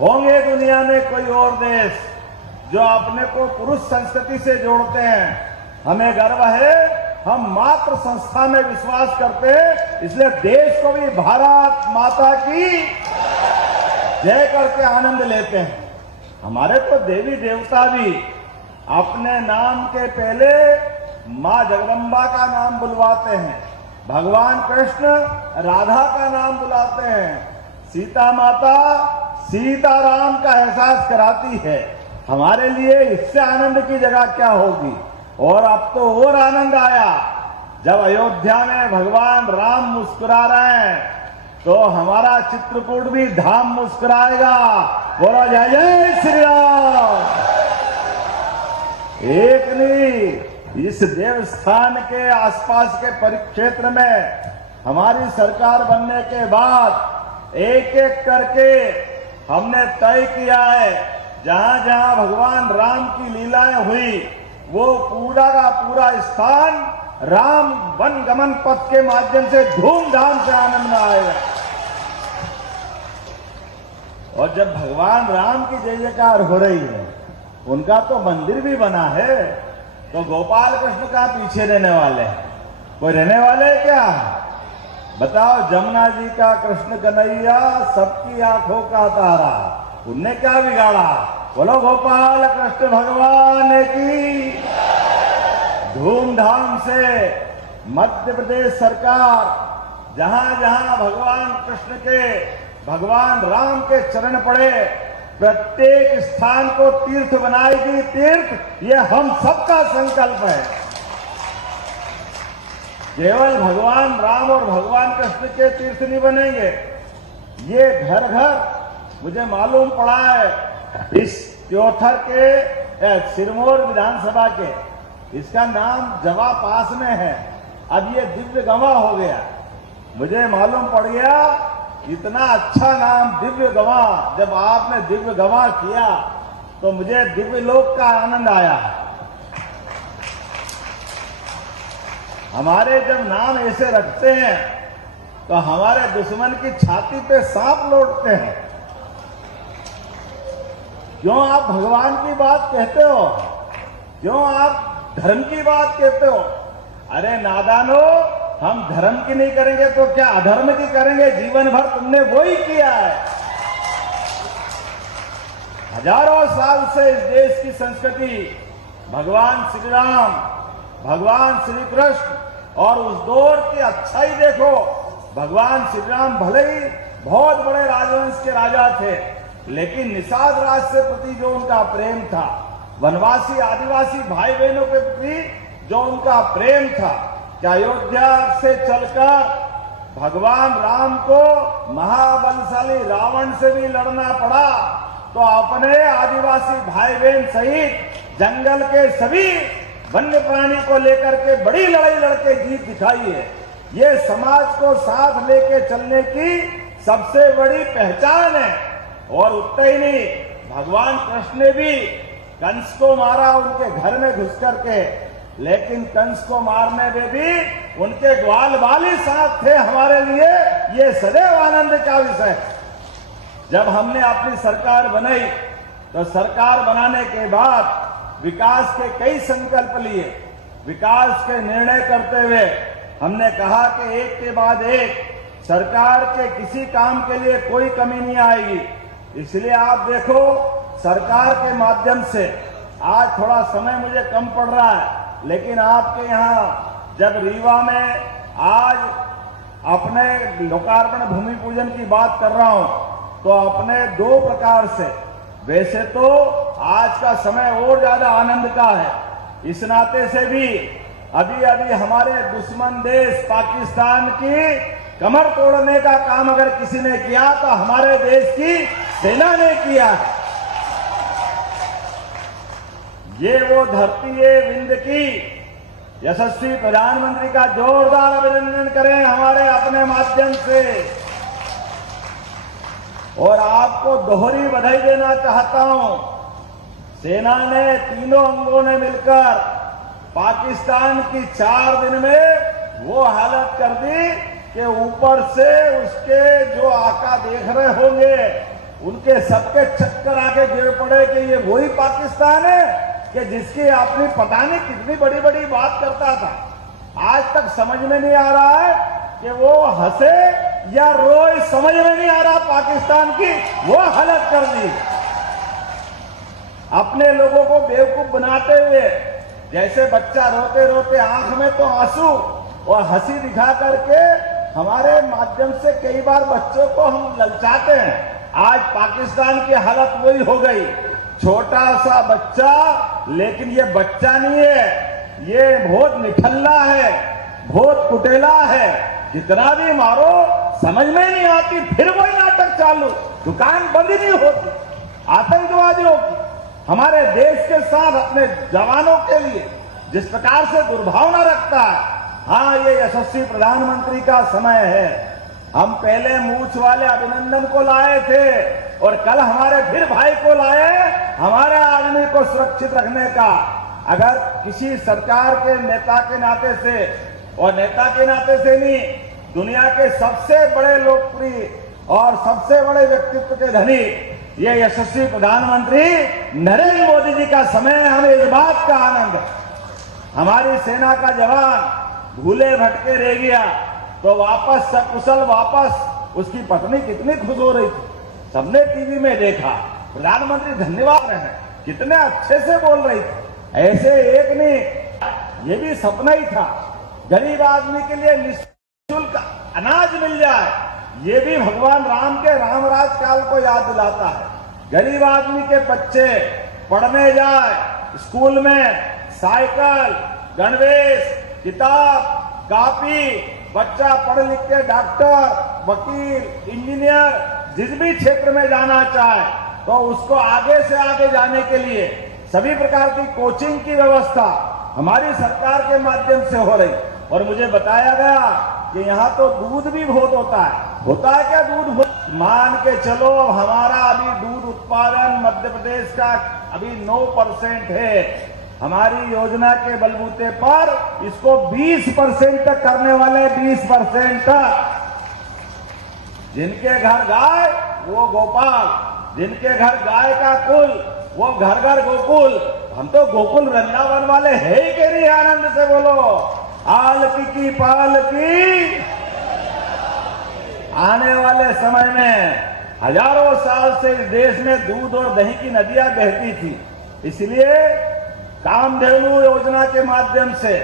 होंगे दुनिया में कोई और देश जो अपने को पुरुष संस्कृति से जोड़ते हैं। हमें गर्व है, हम मातृ संस्था में विश्वास करते हैं, इसलिए देश को भी भारत माता की जय करके आनंद लेते हैं। हमारे तो देवी देवता भी अपने नाम के पहले मां जगदम्बा का नाम बुलवाते हैं, भगवान कृष्ण राधा का नाम बुलाते हैं, सीता माता सीताराम का एहसास कराती है। हमारे लिए इससे आनंद की जगह क्या होगी। और अब तो और आनंद आया जब अयोध्या में भगवान राम मुस्कुरा रहे हैं, तो हमारा चित्रकूट भी धाम मुस्कुराएगा। बोलो जय जय श्री राम। एक नहीं, इस देवस्थान के आसपास के परिक्षेत्र में हमारी सरकार बनने के बाद एक एक करके हमने तय किया है, जहां जहां भगवान राम की लीलाएं हुई वो पूरा का पूरा स्थान राम वन गमन पथ के माध्यम से धूमधाम से आनंद में आएगा। और जब भगवान राम की जय जयकार हो रही है, उनका तो मंदिर भी बना है, तो गोपाल कृष्ण का पीछे रहने वाले हैं? कोई रहने वाले हैं क्या? बताओ, जमुना जी का कृष्ण कन्हैया सबकी आंखों का तारा, उनने क्या बिगाड़ा? बोलो गोपाल कृष्ण भगवान की। धूमधाम से मध्य प्रदेश सरकार जहां जहां भगवान कृष्ण के, भगवान राम के चरण पड़े, प्रत्येक स्थान को तीर्थ बनाएगी। तीर्थ ये हम सबका संकल्प है। केवल भगवान राम और भगवान कृष्ण के तीर्थ नहीं बनेंगे, ये घर घर मुझे मालूम पड़ा है इस त्योथर के सिरमौर विधानसभा के, इसका नाम जवा पास में है, अब ये दिव्य गवा हो गया। मुझे मालूम पड़ गया इतना अच्छा नाम दिव्य गवा, जब आपने दिव्य गवा किया तो मुझे दिव्य लोक का आनंद आया। हमारे जब नाम ऐसे रखते हैं तो हमारे दुश्मन की छाती पे सांप लौटते हैं। क्यों आप भगवान की बात कहते हो? क्यों आप धर्म की बात कहते हो? अरे नादानो, हम धर्म की नहीं करेंगे तो क्या अधर्म की करेंगे? जीवन भर तुमने वो ही किया है। हजारों साल से इस देश की संस्कृति भगवान श्री राम, भगवान श्री कृष्ण, और उस दौर की अच्छाई देखो। भगवान श्री राम भले ही बहुत बड़े राजवंश के राजा थे, लेकिन निषाद राज से प्रति जो उनका प्रेम था, वनवासी आदिवासी भाई बहनों के प्रति जो उनका प्रेम था, कि अयोध्या से चलकर भगवान राम को महाबलशाली रावण से भी लड़ना पड़ा, तो अपने आदिवासी भाई बहन सहित जंगल के सभी वन्य प्राणी को लेकर के बड़ी लड़ाई लड़के जीत दिखाई है। ये समाज को साथ लेके चलने की सबसे बड़ी पहचान है। और उतना ही नहीं, भगवान कृष्ण ने भी कंस को मारा उनके घर में घुस करके, लेकिन कंस को मारने में भी उनके ग्वाल बाली साथ थे हमारे लिए। ये सदैव आनंद का विषय। जब हमने अपनी सरकार बनाई तो सरकार बनाने के बाद विकास के कई संकल्प लिए। विकास के निर्णय करते हुए हमने कहा कि एक के बाद एक सरकार के किसी काम के लिए कोई कमी नहीं आएगी। इसलिए आप देखो, सरकार के माध्यम से आज थोड़ा समय मुझे कम पड़ रहा है, लेकिन आपके यहाँ जब रीवा में आज अपने लोकार्पण भूमि पूजन की बात कर रहा हूं, तो अपने दो प्रकार से, वैसे तो आज का समय और ज्यादा आनंद का है, इस नाते से भी अभी अभी हमारे दुश्मन देश पाकिस्तान की कमर तोड़ने का काम अगर किसी ने किया तो हमारे देश की सेना ने किया है। ये वो धरती है विंध्य की। यशस्वी प्रधानमंत्री का जोरदार अभिनंदन करें हमारे अपने माध्यम से। और आपको दोहरी बधाई देना चाहता हूं, सेना ने तीनों अंगों ने मिलकर पाकिस्तान की 4 दिन में वो हालत कर दी कि ऊपर से उसके जो आका देख रहे होंगे उनके सबके चक्कर आके गिर पड़े कि ये वही पाकिस्तान है कि जिसकी आपने पता नहीं कितनी बड़ी बड़ी बात करता था। आज तक समझ में नहीं आ रहा है कि वो हंसे या रोए, समझ में नहीं आ रहा। पाकिस्तान की वो हालत कर दी। अपने लोगों को बेवकूफ बनाते हुए, जैसे बच्चा रोते रोते आंख में तो आंसू और हंसी दिखा करके हमारे माध्यम से कई बार बच्चों को हम ललचाते हैं। आज पाकिस्तान की हालत वही हो गई। छोटा सा बच्चा, लेकिन ये बच्चा नहीं है, ये बहुत निठल्ला है, बहुत कुटेला है। जितना भी मारो समझ में नहीं आती, फिर वही नाटक चालू, दुकान बंद ही नहीं होती। आतंकवादियों की हमारे देश के साथ अपने जवानों के लिए जिस प्रकार से दुर्भावना रखता है, हाँ, ये यशस्वी प्रधानमंत्री का समय है। हम पहले मूछ वाले अभिनंदन को लाए थे और कल हमारे फिर भाई को लाए, हमारे आदमी को सुरक्षित रखने का। अगर किसी सरकार के नेता के नाते से, और नेता के नाते से नहीं, दुनिया के सबसे बड़े लोकप्रिय और सबसे बड़े व्यक्तित्व के धनी ये यशस्वी प्रधानमंत्री नरेंद्र मोदी जी का समय है। हमें इस बात का आनंद है। हमारी सेना का जवान भूले भटके रह गया, तो वापस सकुशल वापस उसकी पत्नी कितनी खुश हो रही थी। सबने टीवी में देखा, प्रधानमंत्री धन्यवाद हैं, कितने अच्छे से बोल रही थी। ऐसे एक नहीं, ये भी सपना ही था, गरीब आदमी के लिए निःशुल्क अनाज मिल जाए। ये भी भगवान राम के रामराज काल को याद दिलाता है। गरीब आदमी के बच्चे पढ़ने जाए, स्कूल में साइकिल, गणवेश, किताब, कॉपी, बच्चा पढ़ लिख के डॉक्टर, वकील, इंजीनियर जिस भी क्षेत्र में जाना चाहे तो उसको आगे से आगे जाने के लिए सभी प्रकार की कोचिंग की व्यवस्था हमारी सरकार के माध्यम से हो रही। और मुझे बताया गया कि यहाँ तो दूध भी बहुत होता है क्या दूध? मान के चलो हमारा अभी दूध उत्पादन मध्य प्रदेश का अभी 9% है। हमारी योजना के बलबूते पर इसको 20% तक करने वाले, 20% तक। जिनके घर गाय वो गोपाल, जिनके घर गाय का कुल वो घर घर गोकुल। हम तो गोकुल वृंदावन वाले है ही के नहीं? आनंद से बोलो, आलकी की पालकी। आने वाले समय में हजारों साल से इस देश में दूध और दही की नदियां बहती थी, इसलिए कामधेनु योजना के माध्यम से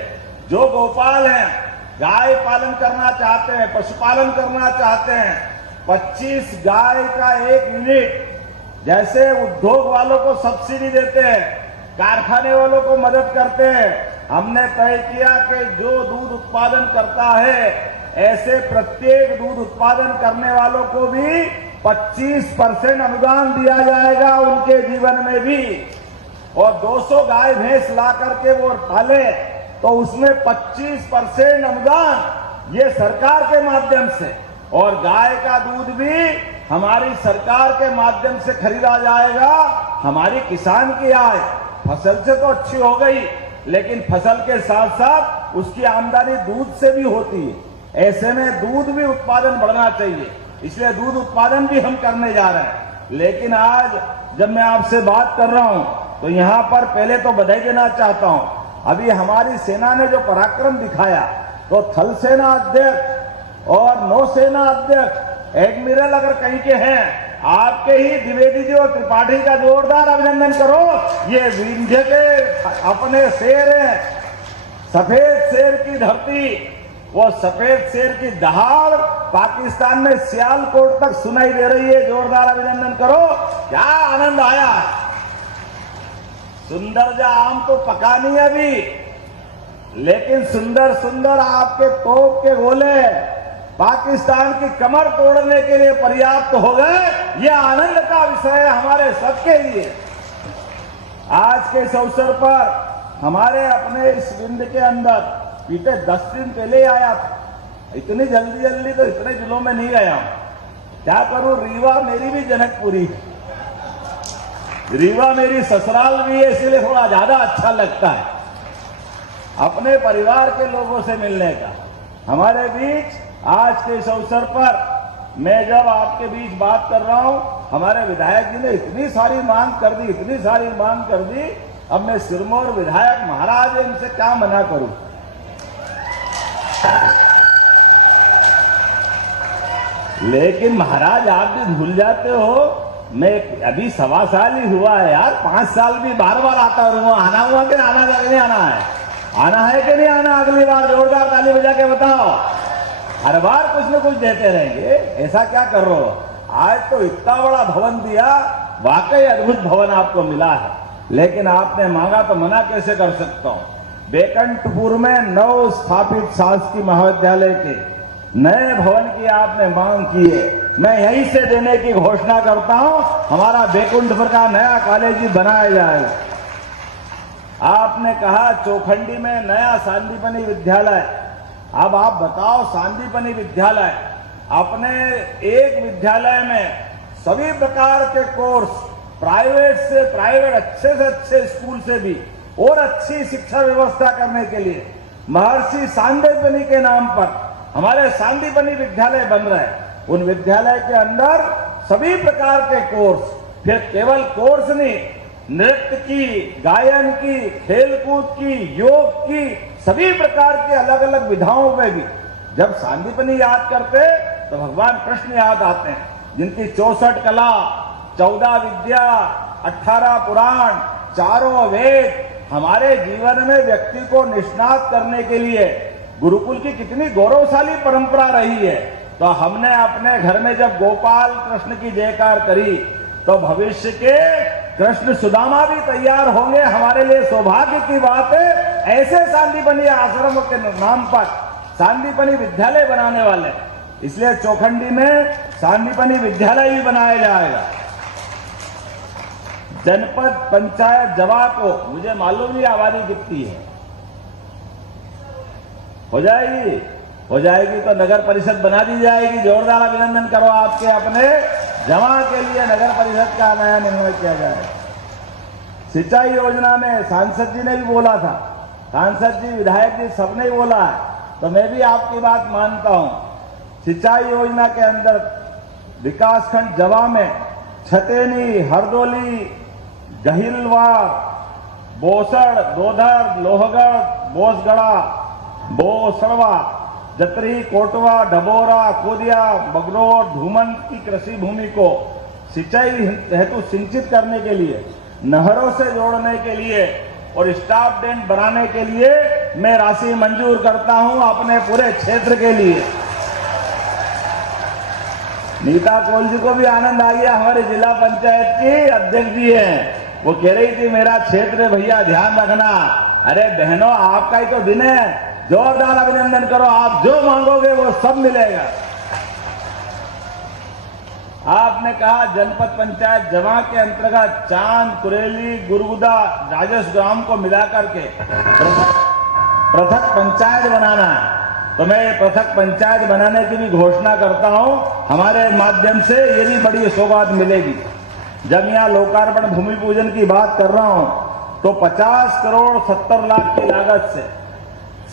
जो गोपाल हैं, गाय पालन करना चाहते हैं, पशुपालन करना चाहते हैं, 25 गाय का 1 यूनिट, जैसे उद्योग वालों को सब्सिडी देते हैं, कारखाने वालों को मदद करते हैं, हमने तय किया कि जो दूध उत्पादन करता है ऐसे प्रत्येक दूध उत्पादन करने वालों को भी 25% अनुदान दिया जाएगा उनके जीवन में भी। और 200 गाय भैंस ला करके वो पाले तो उसमें 25% अनुदान ये सरकार के माध्यम से। और गाय का दूध भी हमारी सरकार के माध्यम से खरीदा जाएगा। हमारी किसान की आय फसल से तो अच्छी हो गई, लेकिन फसल के साथ साथ उसकी आमदनी दूध से भी होती है। ऐसे में दूध भी उत्पादन बढ़ना चाहिए, इसलिए दूध उत्पादन भी हम करने जा रहे हैं। लेकिन आज जब मैं आपसे बात कर रहा हूं तो यहां पर पहले तो बधाई देना चाहता हूं। अभी हमारी सेना ने जो पराक्रम दिखाया तो थल सेना अध्यक्ष और नौसेना अध्यक्ष एडमिरल अगर कहीं के हैं, आपके ही द्विवेदी जी और त्रिपाठी का जोरदार अभिनंदन करो। ये विंध्य के अपने शेर हैं, सफेद शेर की धरती, वो सफेद शेर की दहाड़ पाकिस्तान में सियालकोट तक सुनाई दे रही है। जोरदार अभिनंदन करो, क्या आनंद आया। सुंदरजा आम तो पका नहीं अभी, लेकिन सुंदर सुंदर आपके तोप के गोले पाकिस्तान की कमर तोड़ने के लिए पर्याप्त हो गए। ये आनंद का विषय है हमारे सबके लिए। आज के इस अवसर पर हमारे अपने इस विंध्य के अंदर बीते 10 दिन पहले आया था। इतनी जल्दी जल्दी तो इतने जिलों में नहीं गया हूं। क्या करूं, रीवा मेरी भी जनकपुरी, रीवा मेरी ससुराल भी है, इसलिए थोड़ा ज्यादा अच्छा लगता है अपने परिवार के लोगों से मिलने का। हमारे बीच आज के इस अवसर पर मैं जब आपके बीच बात कर रहा हूं, हमारे विधायक जी ने इतनी सारी मांग कर दी, इतनी सारी मांग कर दी। अब मैं सिरमौर विधायक महाराज इनसे क्या मना करूं। लेकिन महाराज आप भी भूल जाते हो, मैं अभी 1.25 साल ही हुआ है यार, 5 साल भी बार बार आता रहूंगा। आना हुआ कि आना नहीं आना है? आना है कि नहीं आना? अगली बार जोरदार ताली बजा के बताओ। हर बार कुछ न कुछ देते रहेंगे, ऐसा क्या कर रहे हो? आज तो इतना बड़ा भवन दिया, वाकई अद्भुत भवन आपको मिला है, लेकिन आपने मांगा तो मना कैसे कर सकता हूं। बेकंठपुर में नव स्थापित शासकीय महाविद्यालय के नए भवन की आपने मांग की है, मैं यहीं से देने की घोषणा करता हूं। हमारा बेकुंठपुर का नया कॉलेज भी बनाया जाएगा। आपने कहा चौखंडी में नया सांदीपनी विद्यालय। अब आप बताओ, सांदीपनी विद्यालय अपने एक विद्यालय में सभी प्रकार के कोर्स, प्राइवेट से प्राइवेट, अच्छे से अच्छे स्कूल से भी और अच्छी शिक्षा व्यवस्था करने के लिए महर्षि सांदीपनी के नाम पर हमारे सांदीपनी विद्यालय बन रहे हैं। उन विद्यालय के अंदर सभी प्रकार के कोर्स, फिर केवल कोर्स नहीं, नृत्य की, गायन की, खेलकूद की, योग की, सभी प्रकार की अलग अलग विधाओं में भी जब सांदीपनी याद करते तो भगवान कृष्ण याद आते हैं, जिनकी 64 कला, 14 विद्या, 18 पुराण, 4 वेद हमारे जीवन में व्यक्ति को निष्णात करने के लिए गुरुकुल की कितनी गौरवशाली परंपरा रही है। तो हमने अपने घर में जब गोपाल कृष्ण की जयकार करी तो भविष्य के कृष्ण सुदामा भी तैयार होंगे। हमारे लिए सौभाग्य की बात है, ऐसे सांदीपनी आश्रम के नाम पर सांदीपनी विद्यालय बनाने वाले, इसलिए चौखंडी में सांदीपनी विद्यालय भी बनाया जाएगा। जनपद पंचायत जवा को मुझे मालूम नहीं आबादी कितनी है, हो जाएगी तो नगर परिषद बना दी जाएगी। जोरदार अभिनंदन करो आपके अपने जमा के लिए नगर परिषद का नया निर्णय किया जाए। सिंचाई योजना में सांसद जी ने भी बोला था, सांसद जी, विधायक जी सबने ही बोला है, तो मैं भी आपकी बात मानता हूं। सिंचाई योजना के अंदर विकासखंड जवा में छतेनी, हरदोली, गहिलवार, बोसड़, दोधर, लोहगढ़, बोसगढ़ा, बोसड़वा, जतरी, कोटवा, डबोरा, कोदिया, बगरौर, धूमन की कृषि भूमि को सिंचाई हेतु सिंचित करने के लिए, नहरों से जोड़ने के लिए और स्टॉप डैम बनाने के लिए मैं राशि मंजूर करता हूं अपने पूरे क्षेत्र के लिए। नीता कोल जी को भी आनंद आ गया, हमारे जिला पंचायत की अध्यक्ष जी हैं, वो कह रही थी मेरा क्षेत्र भैया ध्यान रखना। अरे बहनों, आपका ही तो दिन है, जोरदार अभिनंदन करो, आप जो मांगोगे वो सब मिलेगा। आपने कहा जनपद पंचायत जमा के अंतर्गत चांद, कुरेली, गुरगुदा, राजस ग्राम को मिलाकर के पृथक पंचायत बनाना है, तो मैं पृथक पंचायत बनाने की भी घोषणा करता हूं। हमारे माध्यम से ये भी बड़ी सौगात मिलेगी। जब यहाँ लोकार्पण भूमि पूजन की बात कर रहा हूं तो 50 करोड़ 70 लाख की लागत से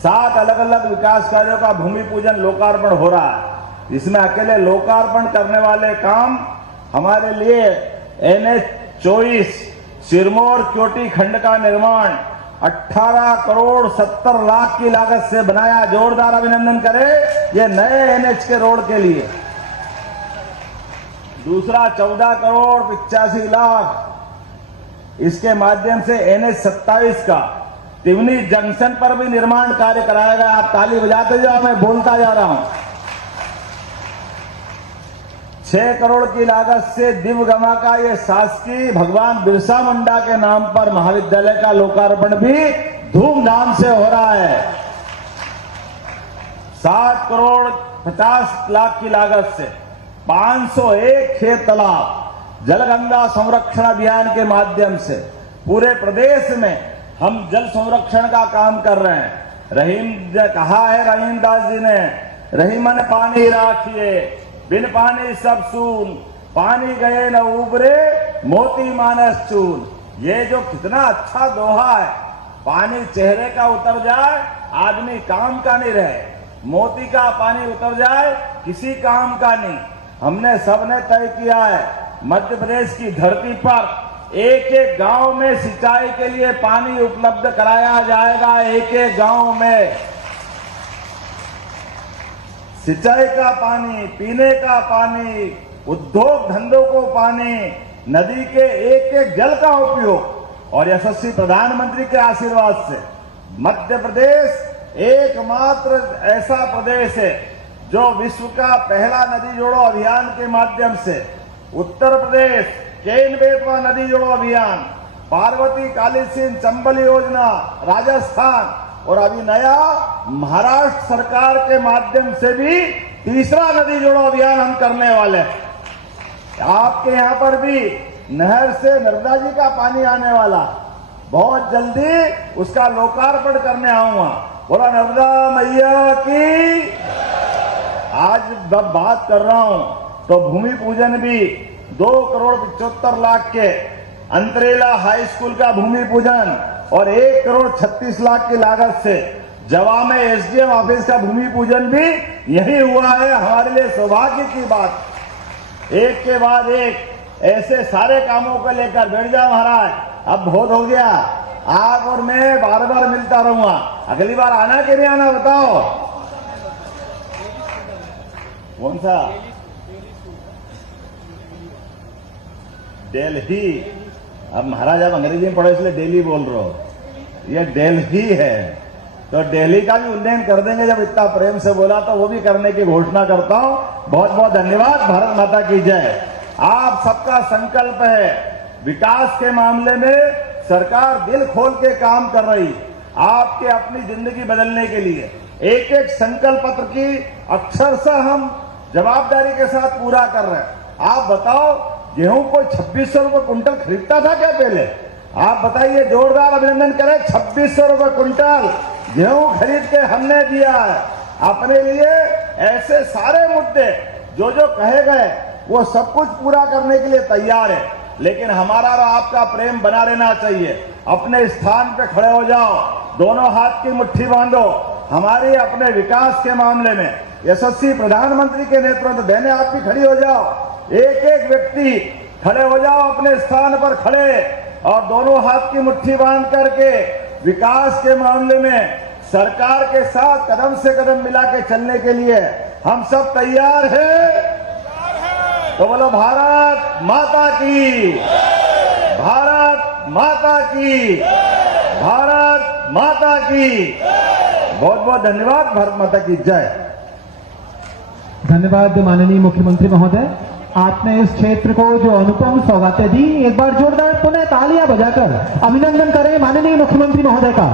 7 अलग अलग विकास कार्यों का भूमि पूजन लोकार्पण हो रहा है। इसमें अकेले लोकार्पण करने वाले काम हमारे लिए NH 24 सिरमौर क्योटी खंड का निर्माण 18 करोड़ 70 लाख की लागत से बनाया। जोरदार अभिनंदन करें ये नए NH के रोड के लिए। दूसरा 14 करोड़ 85 लाख इसके माध्यम से NH 27 का तिवनी जंक्शन पर भी निर्माण कार्य कराया गया। आप ताली बजाते जाओ, मैं बोलता जा रहा हूं। 6 करोड़ की लागत से दिवगमा का ये शासकीय भगवान बिरसा मुंडा के नाम पर महाविद्यालय का लोकार्पण भी धूमधाम से हो रहा है। 7 करोड़ 50 लाख की लागत से 501 खेत तालाब जलगंगा संरक्षण अभियान के माध्यम से पूरे प्रदेश में हम जल संरक्षण का काम कर रहे हैं। रहीम ने कहा है, रहीम दास जी ने, रहीमन पानी राखिए बिन पानी सब सून, पानी गए न उबरे मोती मानस चून। ये जो कितना अच्छा दोहा है, पानी चेहरे का उतर जाए आदमी काम का नहीं रहे, मोती का पानी उतर जाए किसी काम का नहीं। हमने सबने तय किया है मध्य प्रदेश की धरती पर एक एक गांव में सिंचाई के लिए पानी उपलब्ध कराया जाएगा। एक एक गांव में सिंचाई का पानी, पीने का पानी, उद्योग धंधों को पानी, नदी के एक एक जल का उपयोग। और यशस्वी प्रधानमंत्री के आशीर्वाद से मध्य प्रदेश एकमात्र ऐसा प्रदेश है जो विश्व का पहला नदी जोड़ो अभियान के माध्यम से उत्तर प्रदेश केन बेतवा नदी जोड़ो अभियान, पार्वती काली सिंध चंबल योजना राजस्थान और अभी नया महाराष्ट्र सरकार के माध्यम से भी तीसरा नदी जोड़ो अभियान हम करने वाले हैं। आपके यहां पर भी नहर से नर्मदा जी का पानी आने वाला, बहुत जल्दी उसका लोकार्पण करने आऊंगा। बोला नर्मदा मैया की। आज जब बात कर रहा हूं तो भूमि पूजन भी 2 करोड़ 75 लाख के अंतरेला हाई स्कूल का भूमि पूजन और 1 करोड़ 36 लाख की लागत से जवा में SDM ऑफिस का भूमि पूजन भी यही हुआ है। हमारे लिए सौभाग्य की बात। एक के बाद एक ऐसे सारे कामों को लेकर बैठ जाओ महाराज, अब बहुत हो गया। आप और मैं बार बार मिलता रहूंगा। अगली बार आना कि नहीं आना बताओ। कौन सा? दिल्ली। अब महाराज आप अंग्रेजी में पढ़े इसलिए दिल्ली बोल रहे हो, ये दिल्ली है। तो दिल्ली का भी उल्लेख कर देंगे, जब इतना प्रेम से बोला तो वो भी करने की घोषणा करता हूं। बहुत बहुत धन्यवाद। भारत माता की जय। आप सबका संकल्प है, विकास के मामले में सरकार दिल खोल के काम कर रही, आपके अपनी जिंदगी बदलने के लिए एक एक संकल्प पत्र की अक्षरशः हम जवाबदारी के साथ पूरा कर रहे हैं। आप बताओ, गेहूं को 2600 रुपए कुंटल खरीदता था क्या पहले? आप बताइए, जोरदार अभिनंदन करें। 2600 रुपए कुंटल गेहूं खरीद के हमने दिया है अपने लिए। ऐसे सारे मुद्दे जो जो कहे गए वो सब कुछ पूरा करने के लिए तैयार है, लेकिन हमारा और आपका प्रेम बना रहना चाहिए। अपने स्थान पे खड़े हो जाओ, दोनों हाथ की मुट्ठी बांधो। हमारे अपने विकास के मामले में यशस्वी प्रधानमंत्री के नेतृत्व, बहने आप भी खड़ी हो जाओ, एक एक व्यक्ति खड़े हो जाओ अपने स्थान पर खड़े, और दोनों हाथ की मुट्ठी बांध करके विकास के मामले में सरकार के साथ कदम से कदम मिला के चलने के लिए हम सब तैयार हैं। तो बोलो भारत माता की, भारत माता की, भारत माता की। बहुत बहुत धन्यवाद। भारत माता की जय। धन्यवाद माननीय मुख्यमंत्री महोदय, आपने इस क्षेत्र को जो अनुपम सौगातें दी, एक बार जोरदार पुनः तालियां बजाकर अभिनंदन करें माननीय मुख्यमंत्री महोदय का।